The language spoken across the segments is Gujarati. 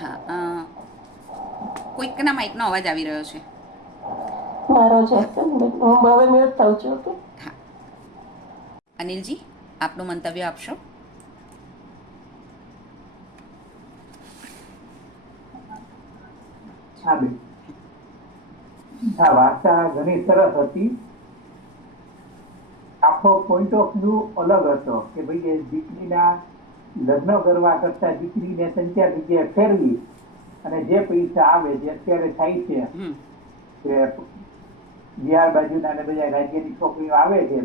હા, કોઈકના માઇકનો અવાજ આવી રહ્યો છે. મારો છે હું હવે મ્યુટ થાઉં છું. ઓકે, હા, અનિલજી, આપનું મંતવ્ય આપશો. હા બેન, હા, વાર્તા ઘણી સરસ હતી. આખો પોઈન્ટ ઓફ વ્યૂ અલગ હતો કે ભાઈ એ દીકરીના લગ્ન કરવા કરતા દીકરીને સંચાર જગ્યાએ ફેરવી અને જે પૈસા આવે જે અત્યારે થાય છે કે બિહાર બાજુના ને બધા રાજ્યની છોકરીઓ આવે છે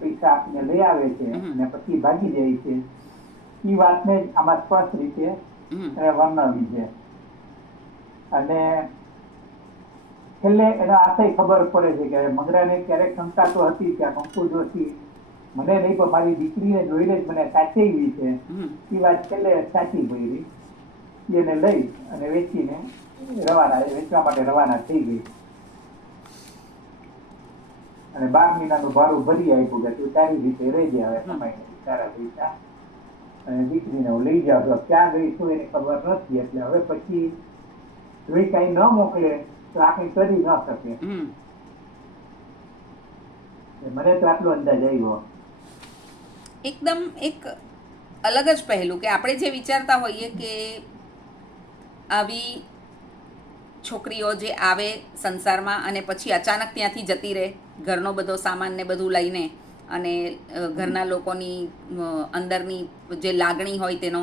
પૈસા આપીને લઈ આવે છે અને પછી ભાગી જાય છે. એ વાતને જ આમાં સ્પષ્ટ રીતે વર્ણવી છે. અને છેલ્લે એનો આશય ખબર પડે છે કે મગરાને ક્યારેક શંકા તો હતી કે આ કંકુ જોશી મને નહીં પણ મારી દીકરીને જોઈને જ મને સાચવી છે. એ વાત છેલ્લે સાચી પડી. એને લઈ અને વેચીને વેચવા માટે રવાના થઈ ગઈ અને 12 મહિનાનું ભાડું ભરી આપ્યું કે તું તારી રીતે રહી જાય, હવે કમાઈને તારા પૈસા અને દીકરીને હું લઈ જાઉં છું. ક્યાં ગઈ શું એને ખબર નથી. એટલે હવે પછી જોઈ કઈ ન મોકલે તો આ કઈ કરી ન શકે. મને તો આટલો અંદાજ આવ્યો. એકદમ એક અલગ જ પહેલું કે આપણે જે વિચારતા હોઈએ કે આવી છોકરીઓ જે આવે સંસારમાં અને પછી અચાનક ત્યાંથી જતી રહે ઘરનો બધો સામાન ને બધું લઈને અને ઘરના લોકોની અંદરની જે લાગણી હોય તેનો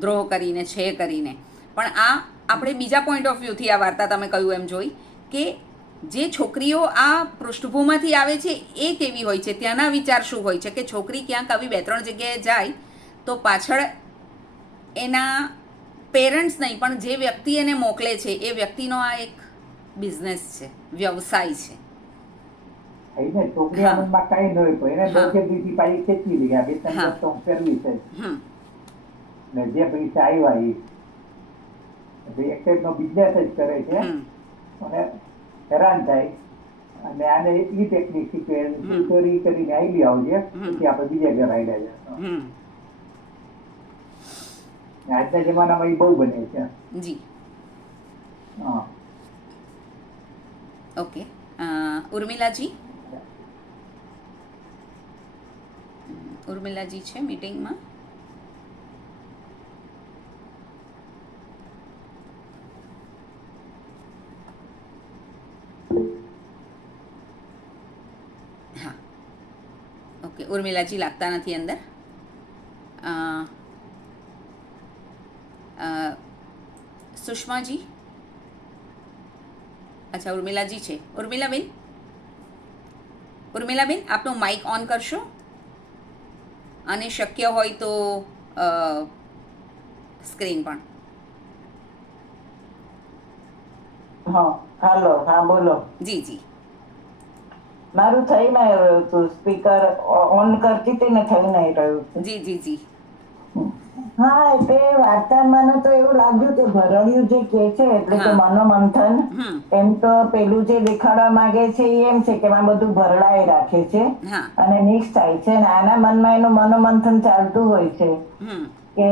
દ્રોહ કરીને છે કરીને. પણ આ આપણે બીજા પોઈન્ટ ઓફ વ્યૂથી આ વાર્તા તમે કહ્યું એમ જોઈ કે જે છોકરીઓ આ પૃષ્ઠભૂમાંથી આવે છે એ કેવી હોય છે, ત્યાંના વિચાર શું હોય છે કે છોકરી ક્યાંક આવી 2-3 જગ્યાએ જાય તો પાછળ એના પેરેન્ટ્સ નહીં પણ જે વ્યક્તિ એને મોકલે છે એ વ્યક્તિનો આ એક બિઝનેસ છે, વ્યવસાય છે. એને છોકરી આનંદમાં કઈ ન હોય એને 10 દિવસથી પાછી ખેંચી લઈ ગયા 2-3 વર્ષ તો ફેરવી છે ને જે પૈસા આવ્યા એ એક ટાઈપનો બિઝનેસ જ કરે છે અને હેરાન થાય. અને આને ઈ ટેકનિક શીખવે ચોરી કરીને આવી આવજે પછી આપણે બીજા ઘર આવી જાય. આજના જમાનામાં એ બહુ બને છે. જી, ઓકે. ઉર્મિલાજી, ઉર્મિલાજી છે મીટિંગમાં. હા, ઓકે. ઉર્મિલાજી લાગતા નથી અંદર. સુષ્માજી, અચ્છા, ઉર્મિલાજી છે. ઉર્મિલાબેન, આપનું માઇક ઓન કરશો અને શક્ય હોય તો સ્ક્રીન પણ. હા, હાલો, હા બોલો. જી જી, મારું થઈ ના રહ્યું હતું, સ્પીકર ઓન કરતી હતી ને થઈ નહીં રહ્યું હતું. જી જી જી, હા, એટલે વાર્તામાં તો એવું લાગ્યું કે ભરણ્યું જે કે છે એટલે કે મનોમંથન એમ તો પેલું જે દેખાડવા માંગે છે એમ છે કે આ બધું ભરડાઈ રાખે છે અને મિક્સ થાય છે અને આના મનમાં એનું મનોમંથન ચાલતું હોય છે કે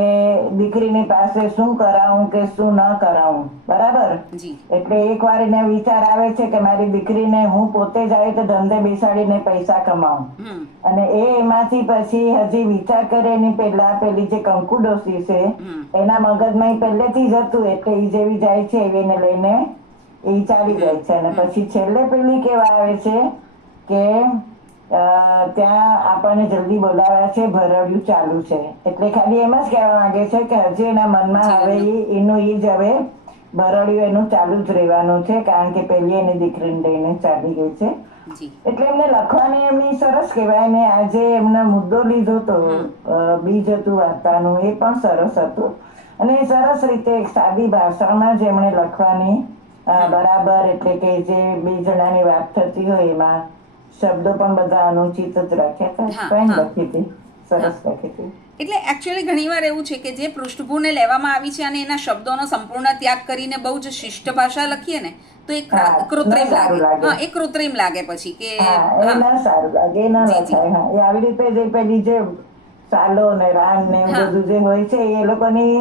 દીકરીની પાસે શું કરાવું કે શું ન કરાવું. બરાબર. એટલે એક વાર એને વિચાર આવે છે કે મારી દીકરીને હું પોતે જ આવી તો ધંધે બેસાડીને પૈસા કમાવું અને એમાંથી પછી હજી વિચાર કરે એની પેલા પેલી જે કંકુ ડોસી છે એના મગજમાં પહેલેથી જ હતું એટલે એ જેવી જાય છે એને લઈને એ ચાલી જાય છે અને પછી છેલ્લે પેલી કેવા આવે છે કે ત્યાં આપણને જલ્દી બોલાવ્યા છે, ભરડ્યું ચાલુ છે. એટલે ખાલી એમ જ કહેવા માંગે છે કે હજી એના મનમાં હવે એનું ઈ જ હવે ભરડ્યું એનું ચાલુ જ રહેવાનું છે કારણ કે પેલી એની દીકરીને લઈને ચાલી ગઈ છે. એટલે એમને લખવાની એમની સરસ કહેવાય ને આજે એમનો મુદ્દો લીધો તો બીજ હતું વાર્તાનું એ પણ સરસ હતું અને સરસ રીતે સાદી ભાષામાં જ એમણે લખવાની બરાબર એટલે કે જે 2 જણાની વાત થતી હોય એમાં શબ્દો પણ બધા અનુચિત જ રાખ્યા હતા. ફાઇન લખી હતી, સરસ લખી હતી. એટલે એકચ્યુઅલી ઘણીવાર એવું છે કે જે પૃષ્ઠભૂને લેવામાં આવી છે અને એના શબ્દોનો સંપૂર્ણ ત્યાગ કરીને બહુ જ શિષ્ટ ભાષા લખીએ ને તો એ કૃત્રિમ લાગે. હા, એ કૃત્રિમ લાગે પછી કે એ ના સારું લાગે, એ ના લખાય. હા, એ આવી રીતે જે પેલી જે સાલો ને રાન ને બધું જે હોય છે એ લોકોની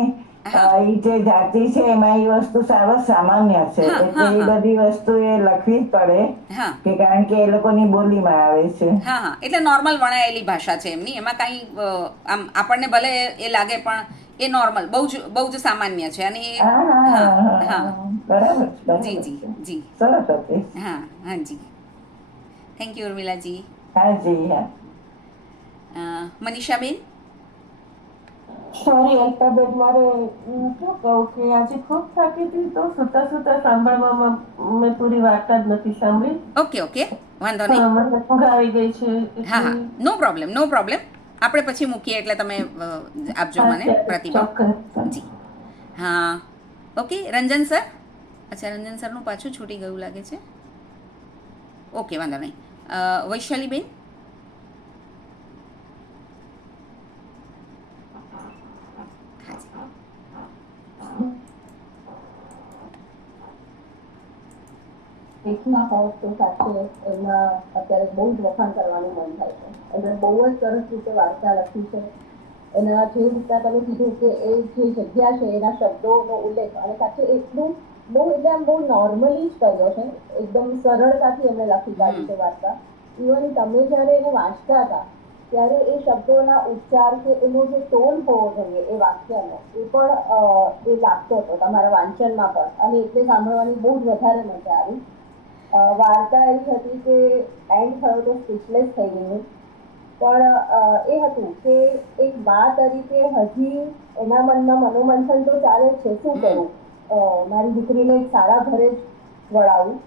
એ જે જાતિ છે એમાં એ વસ્તુ સાવ સામાન્ય છે, એટલે એ બધી વસ્તુ એ લખવી જ પડે કે કારણ કે એ લોકોની બોલીમાં આવે છે. હા, એટલે નોર્મલ વણાયેલી ભાષા છે એમની, એમાં કાંઈ આમ આપણને ભલે એ લાગે પણ એ નોર્મલ બહુ જ સામાન્ય છે. અને બરાબર જી જી જી સરસ હતી. હા જી, થેન્ક યુ ઉર્મિલાજી. હા જી હા. મનીષાબેન. સોરી અલ્પાબેન, મારે શું કહું કે આજે ખૂબ થાકી હતી તો સુતા સુતા સાંભળવામાં મેં પૂરી વાર્તા જ નથી સાંભળી. ઓકે, વાંધો નહીં. મને ઊંઘ આવી ગઈ છે. હા, નો પ્રોબ્લેમ. આપણે પછી મૂકીએ એટલે તમે આપજો મને પ્રતિભાવ. જી હા, ઓકે. રંજન સર. અચ્છા, રંજન સરનું પાછું છૂટી ગયું લાગે છે. ઓકે, વાંધો નહીં. વૈશાલીબેન. લેખમાં હોત તો સાચે એમના અત્યારે બહુ જ વખાણ કરવાનું મન થાય છે. એમણે બહુ જ સરસ રીતે વાર્તા લખી છે. એના જે રીતના તમે કીધું કે એ જે જગ્યા છે એના શબ્દોનો ઉલ્લેખ, અને સાચે એટલું બહુ એટલે આમ બહુ નોર્મલી જ કર્યો છે, એકદમ સરળતાથી એમણે લખી કાઢી છે વાર્તા. ઇવન તમે જ્યારે એને વાંચતા હતા ત્યારે એ શબ્દોના ઉચ્ચાર કે એનો જે ટોન હોવો જોઈએ એ વાક્યનો, એ પણ એ લાગતો હતો તમારા વાંચનમાં પણ, અને એટલે સાંભળવાની બહુ જ વધારે મજા આવી. વાર્તા એવી હતી કે એન્ડ થયો તો સ્પીચલેસ થઈ ગયું, પણ એ હતું કે એક મા તરીકે હજી એના મનમાં મનોમંથન તો ચાલે જ છે, શું કરું, મારી દીકરીને એક સારા ઘરે જ વળાવું.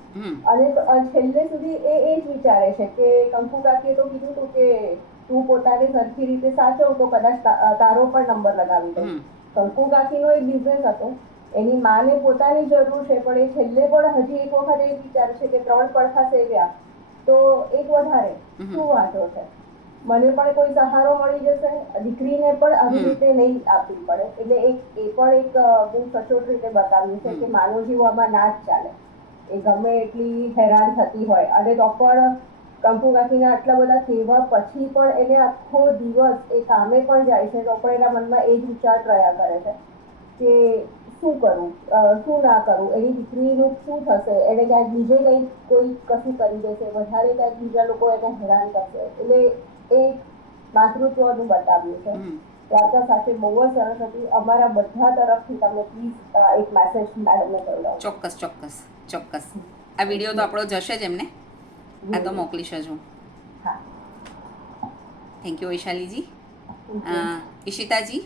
અને છેલ્લે સુધી એ જ વિચારે છે કે કંકુ કાકીએ તો કીધું હતું કે તું પોતાને સરખી રીતે સાચવ તો કદાચ તારો પણ નંબર લગાવી દઉં. કંકુ કાકીનો એક બિઝનેસ હતો, એની માને પોતાની જરૂર છે, પણ એ છેલ્લે પણ હજી એક વખત એ વિચારે છે કે 3 પડખા સેવ્યા તો એક વધારે શું વાંધો છે, મને પણ કોઈ સહારો મળી જશે, દીકરીને પણ આવી રીતે નહીં આપવી પડે. એટલે એ પણ એક બહુ સચોટ રીતે બતાવ્યું છે કે માનવ જીવનમાં ના જ ચાલે, એ ગમે એટલી હેરાન થતી હોય, અને તો પણ કંકુ કાકીના આટલા બધા કહેવા પછી પણ એને આખો દિવસ એ કામે પણ જાય છે તો પણ એના મનમાં એ જ વિચાર રહ્યા કરે છે કે શું કરું, શું ના કરું, એની દીકરીનું શું થશે, એને ક્યાંક બીજે કંઈક કોઈ કશું કરી દેશે, વધારે ક્યાંક બીજા લોકો એને હેરાન કરશે. એટલે એ માતૃત્વનું બતાવ્યું છે. વાર્તા સાથે બહુ જ સરસ હતી. અમારા બધા તરફથી તમને પ્લીઝ એક મેસેજ મેડમને કહી દઉં. ચોક્કસ. આ વિડીયો તો આપણો જશે જ એમને, આ તો મોકલીશ જ હું. Thank you Vaishali ji. Ishita ji.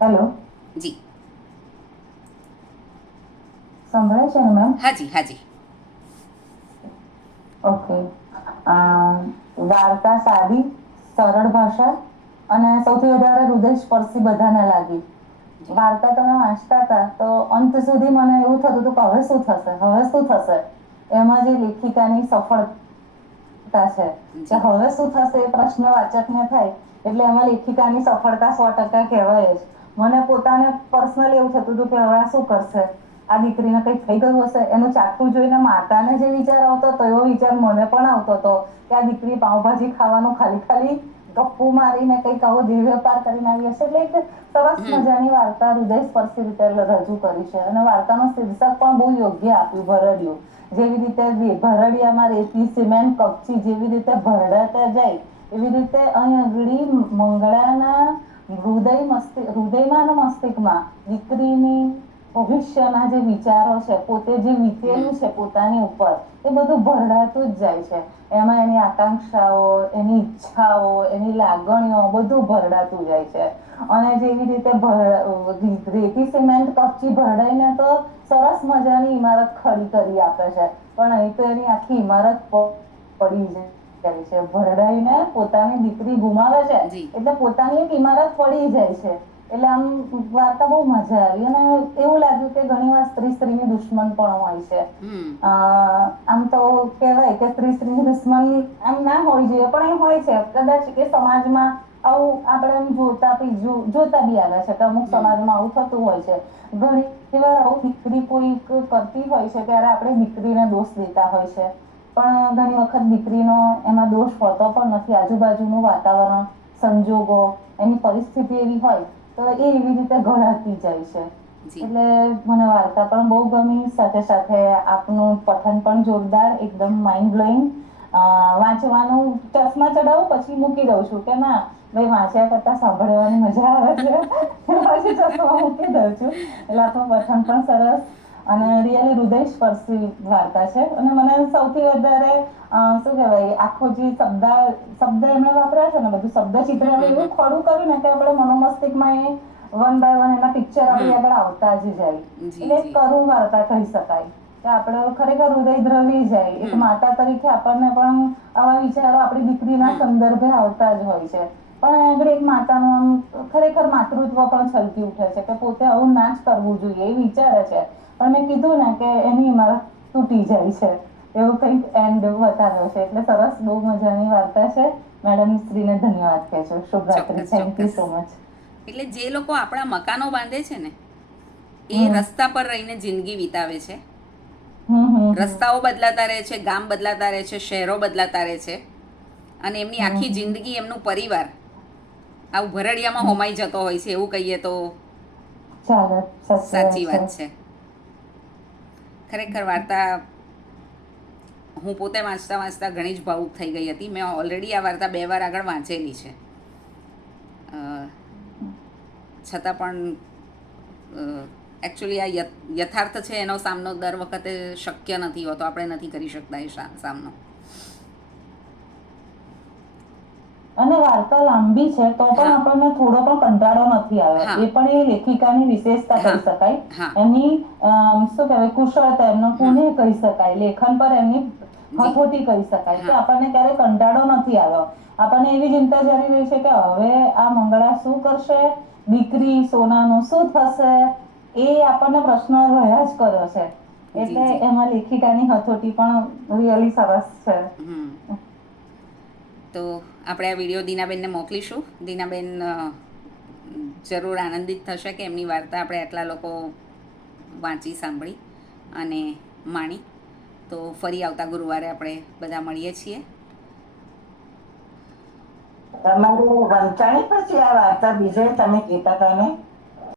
Hello ji. સંભળાય છે ને મેમ? હાજી. ઓકે. વાર્તા સાદી, સરળ ભાષા અને સૌથી વધારે હૃદયસ્પર્શી બધાને લાગી. વાર્તા તમે વાંચતા હતા તો અંત સુધી મને એવું થતું હતું કે હવે શું થશે. એમાં જે લેખિકાની સફળતા છે કે હવે શું થશે એ પ્રશ્ન વાચકને થાય, એટલે એમાં લેખિકાની સફળતા 100% કહેવાય જ. મને પોતાને પર્સનલી એવું થતું હતું કે હવે આ શું કરશે, આ દીકરીને કંઈક થઈ ગયું હશે. એનું ચાકુ જોઈને માતાને જે વિચાર આવતો હતો એવો વિચાર મને પણ આવતો હતો કે આ દીકરી પાઉંભાજી ખાવાનું ખાલી ગપ્પુ મારીને કંઈક આવો દેહ વેપાર કરીને આવી હશે. એટલે એક સરસ મજાની વાર્તા હૃદયસ્પર્શી રીતે રજૂ કરી છે, અને વાર્તાનું શીર્ષક પણ બહુ યોગ્ય આપ્યું, ભરડિયું. જેવી રીતે ભરડિયામાં રેતી, સિમેન્ટ, કપચી જેવી રીતે ભરડાતા જાય, એવી રીતે અહીં આગળ મંગળાના હૃદયમાં અને મસ્તિષ્કમાં દીકરીની ભવિષ્યના જે વિચારો છે, પોતે જે વિતેલું છે પોતાની ઉપર, એ બધું ભરડાતું જ જાય છે. એમાં એની આકાંક્ષાઓ, એની ઈચ્છાઓ, એની લાગણીઓ બધું ભરડાતું જાય છે. અને જેવી રીતે રેતી, સિમેન્ટ, કપચી ભરડાઈને તો સરસ મજાની ઇમારત ખડી કરી આપે છે, પણ અહીં તો એની આખી ઇમારત પડી જાય છે. ભરડાઈને પોતાની દીકરી ગુમાવે છે એટલે પોતાની એક ઇમારત પડી જાય છે. એટલે આમ વાર્તા બહુ મજા આવી, અને એવું લાગ્યું કે ઘણીવાર સ્ત્રીની દુશ્મન પણ હોય છે. આમ તો કહેવાય કે સ્ત્રીની દુશ્મન આમ ના હોવી જોઈએ, પણ એ હોય છે કદાચ કે સમાજમાં આવું આપણે એમ જોતા બી આવે છે કે અમુક સમાજમાં આવું થતું હોય છે. ઘણી વાર આવું દીકરી કોઈ કરતી હોય છે ત્યારે આપણે દીકરીને દોષ દેતા હોય છે પણ ઘણી વખત દીકરીનો એમાં દોષ હોતો પણ નથી. આજુબાજુનું વાતાવરણ, સંજોગો, એની પરિસ્થિતિ એવી હોય તો એ એવી રીતે ઘડાતી જાય છે. જી એટલે મને વાર્તા પણ બહુ ગમી, સાથે સાથે આપનું પઠન પણ જોરદાર, એકદમ માઇન્ડ બ્લોઈંગ. વાંચવાનું ચશ્મા ચડાવું પછી મૂકી દઉં છું કે ના ભાઈ વાંચ્યા કરતા સાંભળવાની મજા આવે છે પછી ચશ્મા મૂકી દઉં છું. એટલે આપનું પઠન પણ સરસ અને રિયલી હૃદયસ્પર્શી વાર્તા છે. અને મને સૌથી વધારે શું કહેવાય, આખો જે શબ્દ એમણે વાપર્યા છે ને, બધું શબ્દ ચિત્ર એવું ખોડું કર્યું ને કે આપણે મનોમસ્તિષ્કમાં એ વન બાય વન એના પિક્ચર આપણી આગળ આવતા જ જાય. એટલે એક કરુણ વાર્તા કહી શકાય કે આપણે ખરેખર હૃદય દ્રવી જાય. એક માતા તરીકે આપણને પણ આવા વિચારો આપણી દીકરીના સંદર્ભે આવતા જ હોય છે. પણ આગળ એક માતાનું આમ ખરેખર માતૃત્વ પણ છલકી ઉઠે છે કે પોતે આવું ના જ કરવું જોઈએ એ વિચારે છે. પણ મેં કીધું ને કે એની ઇમારત તૂટી જાય છે, એવું કંઈક એન્ડ બતાવ્યો છે. એટલે સરસ, બહુ મજાની વાર્તા છે. મેડમ શ્રીને ધન્યવાદ કહેજો. શુભરાત્રી. Thank you so much. એટલે જે લોકો આપણા મકાનો બાંધે છે ને એ રસ્તા પર રહીને જિંદગી વિતાવે છે. રસ્તાઓ બદલાતા રહે છે, ગામ બદલાતા રહે છે, શહેરો બદલાતા રહે છે, અને એમની આખી જિંદગી, એમનું પરિવાર આવું ભરડિયામાં હોમાઈ જતો હોય છે, એવું કહીએ તો સાચી વાત છે. ખરેખર વાર્તા હું પોતે વાંચતા વાંચતા ઘણી જ ભાવુક થઈ ગઈ હતી. મેં ઓલરેડી આ વાર્તા 2 વાર આગળ વાંચેલી છે, છતાં પણ એકચ્યુઅલી આ યથાર્થ છે, એનો સામનો દર વખતે શક્ય નથી હોતો. આપણે નથી કરી શકતા એ સામનો. અને વાર્તા લાંબી છે તો પણ આપણને થોડો પણ કંટાળો નથી આવ્યો. એ પણ એ લેખિકાની વિશેષતા કહી શકાય. એની શું કહેવાય, કુશળતા, એમનો પુણ્ય કહી શકાય, લેખન પર એમની હઠોટી કહી શકાય કે આપણને ક્યારેય કંટાળો નથી આવ્યો. આપણને એવી ચિંતા જરી રહી છે કે હવે આ મંગળા શું કરશે, દીકરી સોનાનું શું થશે, એ આપણને પ્રશ્ન રહ્યા જ કર્યો છે. એટલે એમાં લેખિકાની હથોટી પણ રિયલી સરસ છે. તો આપણે આ વિડીયો દીનાબેનને મોકલીશું. દીનાબેન જરૂર આનંદિત થશે કે એમની વાર્તા આપણે આટલા લોકો વાંચી, સાંભળી અને માણી. તો ફરી આવતા ગુરુવારે આપણે બધા મળીએ છીએ. તમારું વંચાણી પછી આ વાર્તા બીજે તમે કહેતા હતા ને